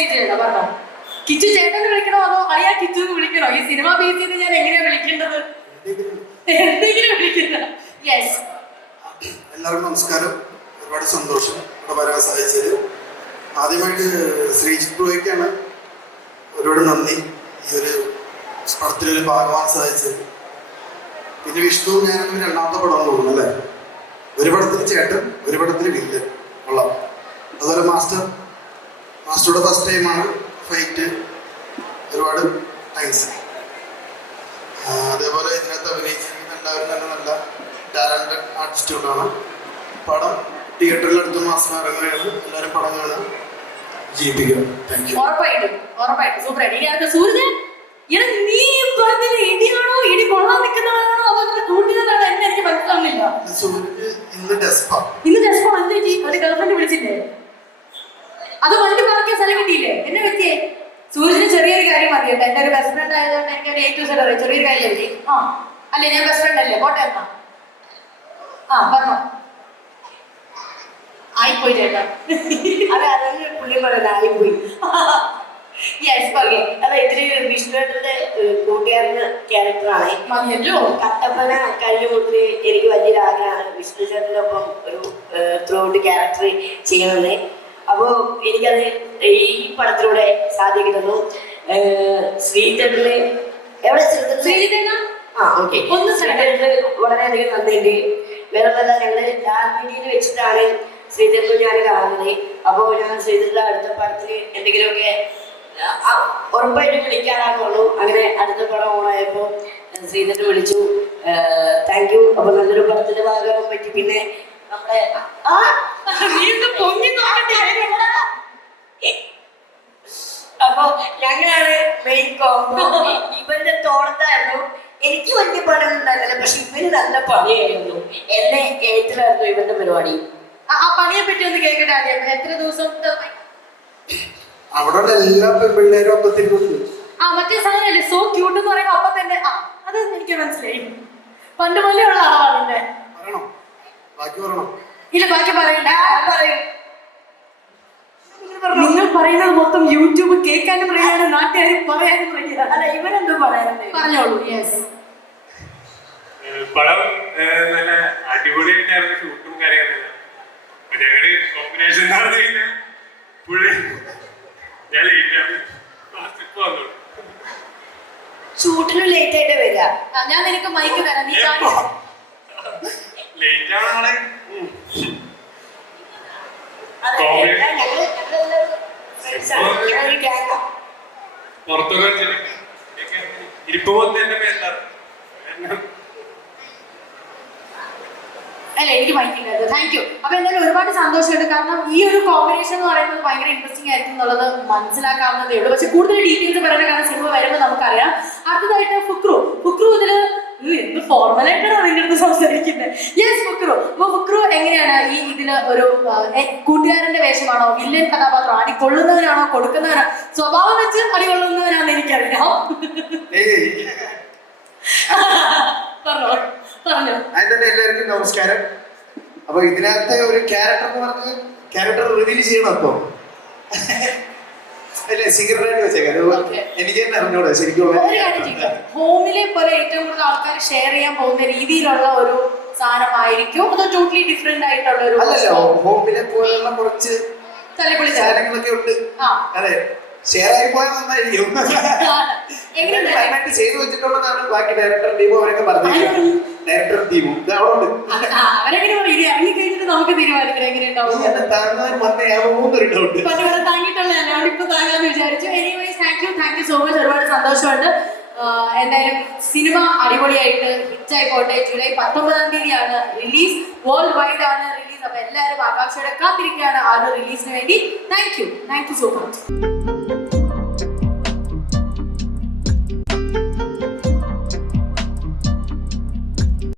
ചേട്ടാ പറഞ്ഞോ കിച്ചു ചേട്ടനെ വിളിക്കണോ അതോ അളിയാ കിച്ചു എന്ന് വിളിക്കണോ? ഈ സിനിമ ബേസ് ചെയ്ത് ഞാൻ എങ്ങനെയാ വിളിക്കേണ്ടത്? എന്തെങ്കിലും വിളിക്കുന്ന യെസ് എല്ലാവർക്കും നമസ്കാരം. ഒരുപാട് സന്തോഷം ഇവിടെ വരാൻ സാധിച്ചത് ആദ്യമായിട്ട് ശ്രീജിത് ബ്രോയ്ക്കാണ് ഒരുപാട് നന്ദി ഈ ഒരു പടത്തിലൊരു ഭാഗമാകാൻ സാധിച്ചത് പിന്നെ വിഷ്ണു ഞാനും രണ്ടാമത്തെ പടം തോന്നുന്നു അല്ലേ? ഒരു പടത്തിൽ ചേട്ടൻ ഒരു പടത്തിൽ വില്ല് കൊള്ളാം. അതുപോലെ മാസ്റ്റർ മാസ്റ്ററുടെ ഫസ്റ്റ് ടൈമാണ് ഫൈറ്റ് ഒരുപാട് ടൈംസ് അതേപോലെ ഇതിനകത്ത് അഭിനയിച്ചിരിക്കുന്ന എല്ലാവരും തന്നെ നല്ല ടാലന്റഡ് ആർട്ടിസ്റ്റുകളാണ് പടം തിയേറ്ററിൽ അടുത്ത മാസം ഇറങ്ങുകയാണ്. എല്ലാവരും പടം കാണാൻ ജീവിക്കുക താങ്ക് യു ഉറപ്പായിട്ടും ഉറപ്പായിട്ടും. സൂപ്പർ ആയിട്ട് ഇനി അടുത്ത സൂര്യൻ എടാ നീ ഇടിയാണോ ഇടി കൊള്ളാൻ നിൽക്കുന്നതാണോ അതോ അങ്ങനെ കൂട്ടിയതാണോ എന്നെ എനിക്ക് മനസ്സിലാവുന്നില്ല. സൂര്യന് ഇന്ന് ഡെസ്പാ ഇന്ന് ഡെസ്പാ എന്ത് പറ്റി ഒരു വിളിച്ചില്ലേ? അത് സ്ഥലം കിട്ടിയില്ലേ? എന്നെ വ്യക്തിയെ സൂര്യന് ചെറിയൊരു കാര്യം മതി കേട്ടോ. എന്റെ ഒരു ബെസ്റ്റ് ഫ്രണ്ട് ആയതുകൊണ്ട് എനിക്ക് ഒരു ഏറ്റവും അറിയാം ചെറിയൊരു കാര്യം അല്ലേ ആ അല്ലേ ഞാൻ ബെസ്റ്റ് ഫ്രണ്ട് അല്ലേ? പോട്ടെ എന്നാ. ആ പറഞ്ഞോ. ആയിപ്പോയി ചേട്ടാ. അതെ അതങ്ങ് പുള്ളി പറയുന്നത് ആയിപ്പോയി. യെസ് ഓക്കെ അല്ല ഇതിൽ വിഷ്ണുവേട്ടന്റെ കൂട്ടുകാരന് ക്യാരക്ടറാണ് മതിയല്ലോ കട്ടപ്പന കഴിഞ്ഞ മുതൽ എനിക്ക് വലിയൊരു ആഗ്രഹമാണ്. വിഷ്ണു ചേട്ടന്റെ ഒപ്പം ഒരു ത്രൂ ഔട്ട് ക്യാരക്ടർ ചെയ്യണമെന്ന് അപ്പോൾ എനിക്കത് ഈ പടത്തിലൂടെ സാധിക്കുന്നു ശ്രീചേട്ടന് എവിടെ ശ്രീധരൻ ആ ഓക്കെ. ഒന്ന് ശ്രീധരന്. വളരെയധികം നന്ദിയുണ്ട്. വേറെ ഞങ്ങൾ ലാൽ വെച്ചിട്ടാണ് ശ്രീധരനും ഞാൻ കാണുന്നത് അപ്പോൾ ഞാൻ ശ്രീധരന്റെ അടുത്ത പടത്തിന് എന്തെങ്കിലുമൊക്കെ ഉറപ്പായിട്ട് വിളിക്കാറാണുള്ളൂ അങ്ങനെ അടുത്ത പടം ഓണായപ്പോൾ ശ്രീധരൻ വിളിച്ചു. താങ്ക് യു അപ്പൊ നല്ലൊരു പടത്തിന്റെ ഭാഗമാകാൻ പറ്റി. പിന്നെ നമ്മുടെ ആ വീണ്ടും പൊങ്ങി നോക്കട്ടെ അപ്പൊ ഞങ്ങളാണ് മെയിൻ കോമ്പോ ഇവന്റെ തോളത്തായിരുന്നു. എനിക്ക് വലിയ പണിയൊന്നും ഉണ്ടായിരുന്നില്ല പക്ഷെ ഇവന് നല്ല പണിയായിരുന്നു. എന്നെ ഏറ്റലായിരുന്നു ഇവന്റെ പരിപാടി. ആ പണിയെ പറ്റി ഒന്ന് കേൾക്കട്ടെ ആദ്യം. എത്ര ദിവസം അവിടെ എല്ലാ പെൺപിള്ളേരും ഒപ്പത്തിട്ടുണ്ട് ആ മറ്റേ സാധനല്ലേ സോ ക്യൂട്ട് എന്ന് പറയുമ്പോ അപ്പൊ തന്നെ ആ അത് എനിക്ക് മനസ്സിലായി. പണ്ട് പോലെ ഉള്ള ആളാണ് പറയണോ. ഇല്ല ബാക്കി പറയണ്ട. പറയും. നിങ്ങൾ പറയുന്നത് മൊത്തം യൂട്യൂബ് കേൾക്കാനും പറയാനും നാട്ടുകാരും പറയാനും പറയാണ് അല്ല ഇവരെന്തോ പറയാനുണ്ട് പറഞ്ഞോളൂ യെസ് ഏഹ് പടം ഏഹ് നല്ല അടിപൊളിയായിട്ടായിരുന്നു ഷൂട്ടും കാര്യങ്ങളെല്ലാം അപ്പൊ ഞങ്ങൾ കോമ്പിനേഷൻ എന്ന് പറഞ്ഞു കഴിഞ്ഞാൽ പുള്ളി ഞാൻ ലേറ്റ് ക്ലാസ്സിൽ വന്നു ഷൂട്ടിന് ലേറ്റ് ആയിട്ട് വരിക. ഞാൻ നിനക്ക് മൈക്ക് തരാം. നീ ലേറ്റ് പുറത്തൊക്കെ ഇരിപ്പ് പോലത്തെ എന്റെ മേത്താണ് അല്ല എനിക്ക് ഭയങ്കര താങ്ക് യു അപ്പൊ എന്തായാലും ഒരുപാട് സന്തോഷമുണ്ട്. കാരണം ഈ ഒരു കോമ്പിനേഷൻ എന്ന് പറയുന്നത് ഭയങ്കര ഇൻട്രസ്റ്റിംഗ് ആയിരിക്കും എന്നുള്ളത് മനസ്സിലാക്കാവുന്നതേ ഉള്ളൂ. പക്ഷെ കൂടുതൽ ഡീറ്റെയിൽസ് പറയണ ഈ ഇതിൽ ഒരു കൂട്ടുകാരന്റെ വേഷമാണോ? വില്ലൻ കഥാപാത്രം അടി കൊള്ളുന്നവനാണോ കൊടുക്കുന്നവനാണോ സ്വഭാവം വെച്ച് അടി കൊള്ളുന്നവനാണെന്ന് എനിക്കറിയാം പറഞ്ഞോ പറഞ്ഞോ. അതിന്റെ എല്ലാവർക്കും നമസ്കാരം. അപ്പൊ ഇതിനകത്തെ ഒരു ക്യാരക്ടർ എന്ന് പറഞ്ഞ് ക്യാരക്ടർ റിവീൽ ചെയ്യണം അപ്പൊ. എനിക്ക് തന്നെ അറിഞ്ഞൂടാ ശരിക്കും ഹോമിലെ പോലെ ഏറ്റവും കൂടുതൽ ആൾക്കാർ ഷെയർ ചെയ്യാൻ പോകുന്ന രീതിയിലുള്ള ഒരു സാധനമായിരിക്കും അതോ ടോട്ടലി ഡിഫറെന്റ് ആയിട്ടുള്ള ഒരു അല്ലല്ലോ ഹോമിലെ പോലെയുള്ള കുറച്ച് തലപ്പൊളി സാധനങ്ങളൊക്കെ ഉണ്ട്. അതെ. ഷെയർ ആയി പോയാൽ നന്നായിരിക്കും എങ്ങനെയുണ്ട്? നന്നായിട്ട് ചെയ്തു വെച്ചിട്ടുള്ളതാണ് ബാക്കി ഡയറക്ടർ അവരൊക്കെ പറഞ്ഞിരിക്കുന്നത്. ഡയറക്ടർ ടീമും. ഇത് അവിടെ ഉണ്ട് ആ, അവരെങ്ങനെ പറയും ഇനി ഇറങ്ങി കഴിഞ്ഞിട്ട് നമുക്ക് തീരുമാനിക്കണം എങ്ങനെ ഉണ്ടാവും ഡൗട്ട് പണ്ട് ഇവിടെ താങ്ങിയിട്ടുള്ള അല്ലാണ്ട് ഇപ്പൊ താങ്ങാന്ന് വിചാരിച്ചു. Anyways thank you thank you so much ഒരുപാട് സന്തോഷമുണ്ട്. എന്തായാലും സിനിമ അടിപൊളിയായിട്ട് ഹിറ്റ് ആയിക്കോട്ടെ ജൂലൈ പത്തൊമ്പതാം തീയതിയാണ് റിലീസ്. വേൾഡ് വൈഡ് ആണ് റിലീസ്. അപ്പൊ എല്ലാവരും ആകാംക്ഷയോടെ കാത്തിരിക്കുകയാണ്. ആ ഒരു റിലീസിന് വേണ്ടി. Thank you thank you so much